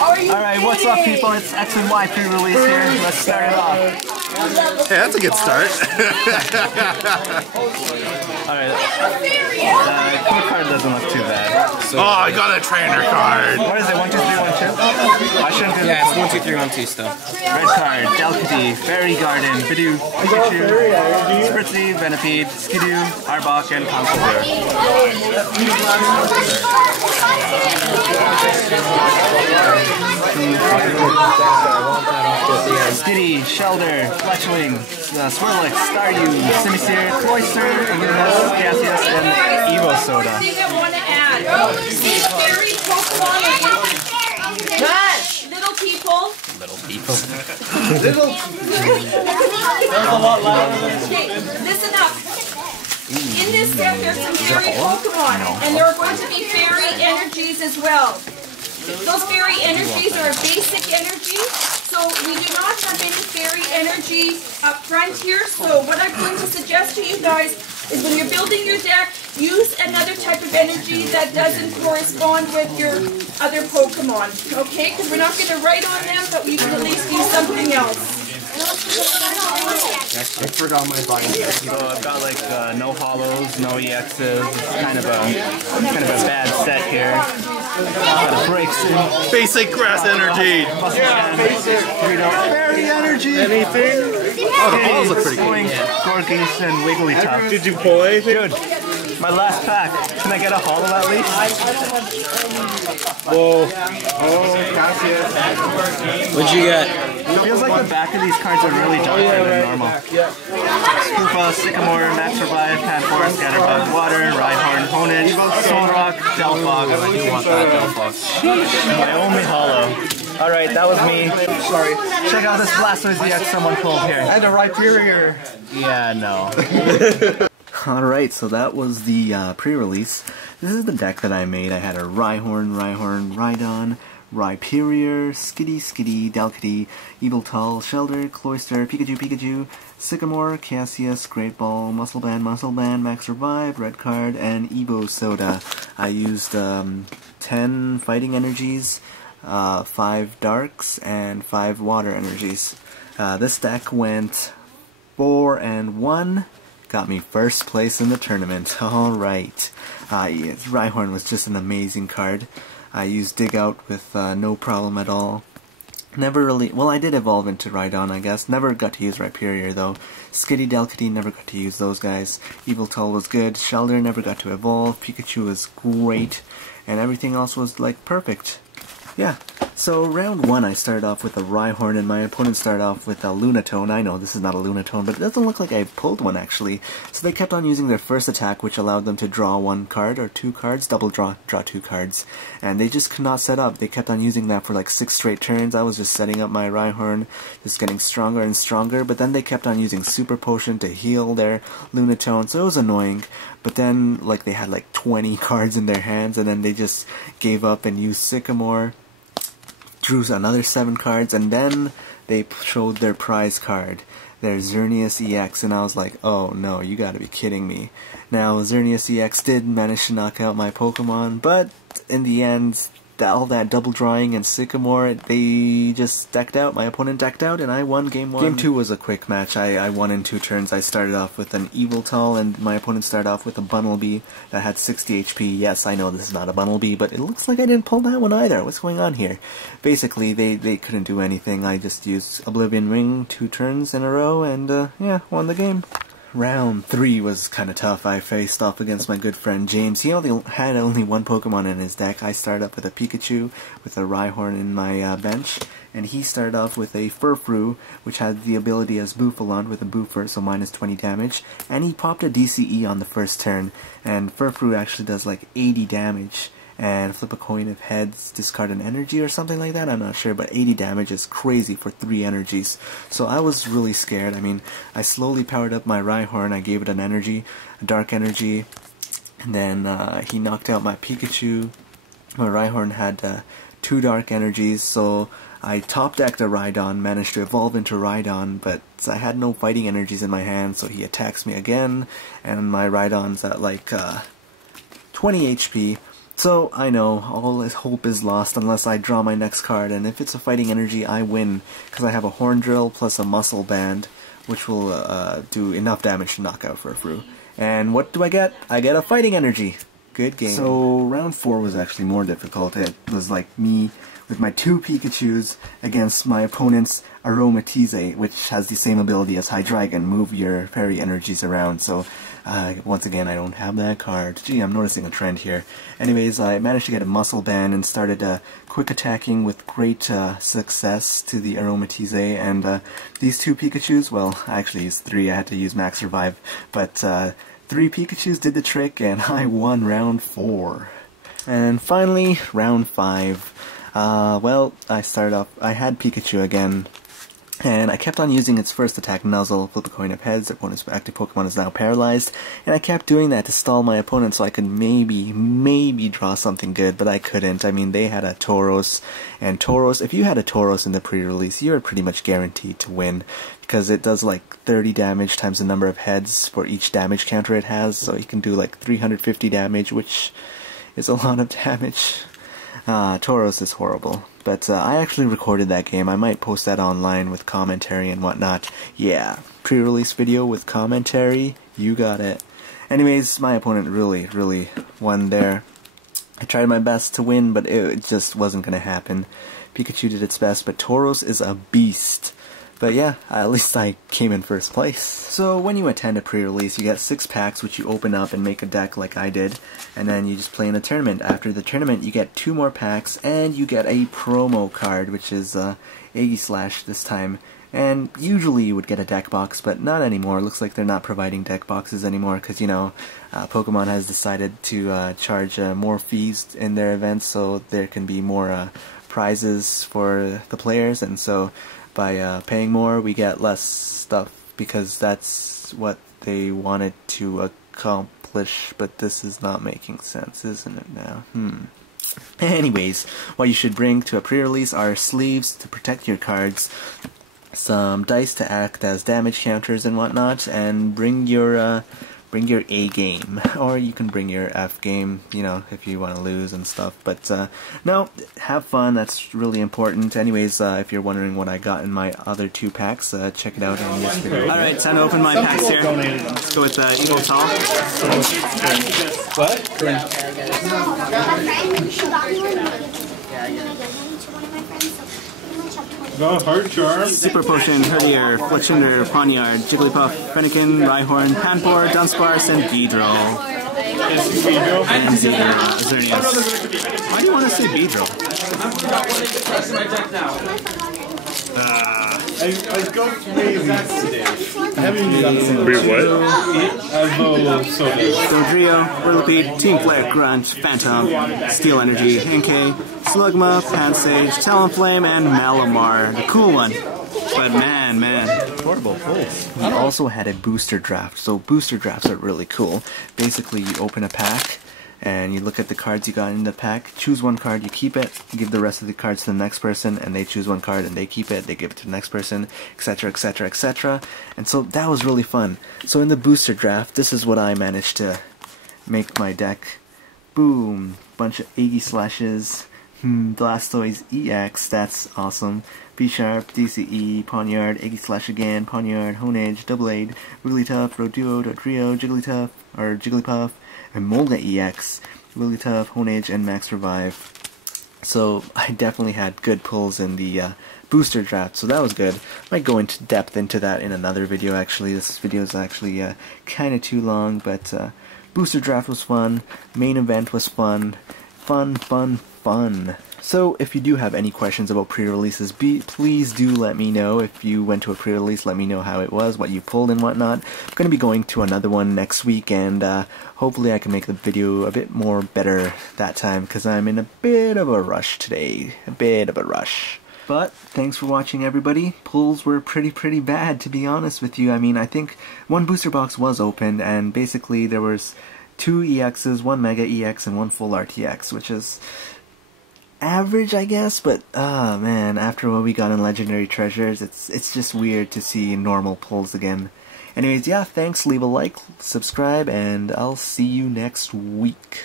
Alright, what's up people? It's X Y Prerelease here. Let's start it off. Hey, that's a good start. Alright. Code card doesn't look too bad. So, oh, I got a trainer card. What is it? 1, 2, 3, 1, 2? I shouldn't do Yeah, it's 1, 2, 3, 1, 2 still. Red card, Delcatty, Fairy Garden, Bidoo, Pikachu, Spritzy, Venipede, Skidoo, Arbok, and Conkeldurr. Skitty, Shelder, Fletchling, Swirlix, Staryu, Simisear, Cloyster, Lunas, Cassius, and Evo Soda. I want to add. These fairy Pokemon are little people. Little people. Okay, listen up. In this set, there's some fairy Pokemon, and there are going to be fairy energies as well. Those fairy energies are a basic energy, so we do not have any fairy energy up front here. So what I'm going to suggest to you guys is when you're building your deck, use another type of energy that doesn't correspond with your other Pokemon, okay? Because we're not going to write on them, but we can at least use something else. I forgot my binder. So I've got like no hollows, no EXs. It's kind of a bad set here. Breaks in. Basic grass energy. Yeah, basic. Fairy energy. Anything? Oh, the balls look pretty cool. Gorgeous and Wigglytuff. Did you pull anything? Dude, my last pack. Can I get a hollow at least? Whoa. Oh, Cassius. What'd you get? It feels like the back of these cards are really darker than normal. Spoofa, Sycamore, Max Revive, Panforce, Scatterbug, Water, Rhyhorn, Honedge, Solrock, Delphog. I do want that Delphog. My only hollow. Alright, that was me. Sorry. Check out this Blastoise EX someone pulled here. And a Rhyperior. Yeah, no. Alright, so that was the pre-release. This is the deck that I made. I had a Rhyhorn, Rhydon, Rhyperior, Skitty, Delcatty, Yveltal, Shelder, Cloyster, Pikachu, Sycamore, Cassius, Great Ball, Muscle Band, Max Revive, Red Card, and Evo Soda. I used 10 Fighting Energies, 5 Darks, and 5 Water Energies. This deck went 4-1. Got me first place in the tournament. Alright. Yes, Rhyhorn was just an amazing card. I used Dig Out with no problem at all. Never really... Well, I did evolve into Rhydon, I guess. Never got to use Rhyperior, though. Skitty, Delcatty, never got to use those guys. Yveltal was good. Shelder never got to evolve. Pikachu was great. And everything else was, like, perfect. Yeah. So, round 1 I started off with a Rhyhorn, and my opponent started off with a Lunatone. I know this is not a Lunatone, but it doesn't look like I pulled one, actually. So they kept on using their first attack, which allowed them to draw 1 card, or 2 cards, double draw 2 cards. And they just could not set up. They kept on using that for like 6 straight turns. I was just setting up my Rhyhorn, just getting stronger and stronger, but then they kept on using Super Potion to heal their Lunatone, so it was annoying. But then, like, they had like 20 cards in their hands, and then they just gave up and used Sycamore. Drew another 7 cards, and then they showed their prize card, their Xerneas EX, and I was like, oh no, you gotta be kidding me. Now, Xerneas EX did manage to knock out my Pokemon, but in the end, all that double drawing and Sycamore, they just decked out. My opponent decked out, and I won game 1. Game 2 was a quick match. I won in 2 turns. I started off with an Yveltal, and my opponent started off with a Bunnelby that had 60 HP. Yes, I know this is not a Bunnelby, but it looks like I didn't pull that one either. What's going on here? Basically, they couldn't do anything. I just used Oblivion Ring 2 turns in a row, and yeah, won the game. Round 3 was kinda tough. I faced off against my good friend James. He had only 1 Pokemon in his deck. I started up with a Pikachu with a Rhyhorn in my bench, and he started off with a Furfrou, which had the ability as Bouffalant with a Boofer, so minus 20 damage, and he popped a DCE on the first turn, and Furfrou actually does like 80 damage. And flip a coin of heads, discard an energy or something like that, I'm not sure, but 80 damage is crazy for 3 energies. So I was really scared. I mean, I slowly powered up my Rhyhorn, I gave it an energy, a dark energy, and then he knocked out my Pikachu. My Rhyhorn had 2 dark energies, so I top-decked a Rhydon, managed to evolve into Rhydon, but I had no fighting energies in my hand, so he attacks me again, and my Rhydon's at like 20 HP. So, I know, all hope is lost unless I draw my next card, and if it's a fighting energy, I win, because I have a horn drill plus a muscle band, which will do enough damage to knock out Furfrou. And what do I get? I get a fighting energy. Good game. So, round 4 was actually more difficult. It was like me with my 2 Pikachus against my opponent's Aromatize, which has the same ability as Hydreigon, move your fairy energies around. So, once again, I don't have that card. Gee, I'm noticing a trend here. Anyways, I managed to get a muscle band and started quick attacking with great success to the Aromatize, and these 2 Pikachus, well, I actually used 3, I had to use Max Revive, but 3 Pikachus did the trick, and I won round 4. And finally, round 5. Well, I had Pikachu again, and I kept on using its first attack, Nuzzle, flip a coin of heads, the opponent's active Pokemon is now paralyzed, and I kept doing that to stall my opponent so I could maybe draw something good, but I couldn't. I mean, they had a Tauros, and Tauros, if you had a Tauros in the pre-release, you're pretty much guaranteed to win, because it does like 30 damage times the number of heads for each damage counter it has, so you can do like 350 damage, which is a lot of damage. Tauros is horrible, but I actually recorded that game. I might post that online with commentary and whatnot. Yeah, pre-release video with commentary, you got it. Anyways, my opponent really won there. I tried my best to win, but it just wasn't going to happen. Pikachu did its best, but Tauros is a beast. But yeah, at least I came in first place. So when you attend a pre-release, you get 6 packs which you open up and make a deck like I did, and then you just play in a tournament. After the tournament, you get 2 more packs, and you get a promo card, which is Aegislash this time. And usually you would get a deck box, but not anymore. Looks like they're not providing deck boxes anymore, because, you know, Pokemon has decided to charge more fees in their events, so there can be more prizes for the players, and so by paying more, we get less stuff, because that's what they wanted to accomplish, but this is not making sense, isn't it now? Anyways, what you should bring to a pre-release are sleeves to protect your cards, some dice to act as damage counters and whatnot, and bring your A game, or you can bring your F game, you know, if you want to lose and stuff, but no, have fun, that's really important. Anyways, if you're wondering what I got in my other 2 packs, check it out in this video. Alright, time to open my packs here. Let's go with Eagle Tall. What? No, hard charm. Super Potion, Herdier, Fletchinder, Pawniard, Jigglypuff, Fennekin, Rhyhorn, Panpour, Dunsparce, and Beedrill. And Xerneas. Why do you want to say Beedrill? I go crazy today. I haven't even gotten some. Wait, what? Dodrio, Whirlipede, Team Flare, Grunt, Phantom, Steel Energy, Inkay, Slugma, Pansage, Talonflame, and Malamar. The cool one. But man. Horrible pulls. We also had a booster draft, so booster drafts are really cool. Basically, you open a pack, and you look at the cards you got in the pack, choose one card, you keep it, give the rest of the cards to the next person, and they choose one card and they keep it, they give it to the next person, etc, etc, etc. And so that was really fun. So in the booster draft, this is what I managed to make my deck. Boom, bunch of Aegislashes, Blastoise EX, that's awesome. B-Sharp, DCE, Pawniard, Aegislash again, Pawniard, Honedge, Doublade, Wigglytuff, Roduo, Dodrio, Jigglypuff, and Molga EX, Wigglytuff, Honedge, and Max Revive. So I definitely had good pulls in the booster draft, so that was good. Might go into depth into that in another video actually. This video is actually kind of too long, but booster draft was fun, main event was fun. Fun. So if you do have any questions about pre-releases, please do let me know. If you went to a pre-release, let me know how it was, what you pulled and whatnot. I'm going to be going to another one next week, and hopefully I can make the video a bit more better that time, because I'm in a bit of a rush today. But thanks for watching, everybody. Pulls were pretty bad, to be honest with you. I mean, I think one booster box was opened, and basically there was 2 EXs, 1 Mega EX, and 1 Full RTX, which is average, I guess, but man, after what we got in Legendary Treasures, it's just weird to see normal pulls again. Anyways, yeah, thanks, leave a like, subscribe, and I'll see you next week.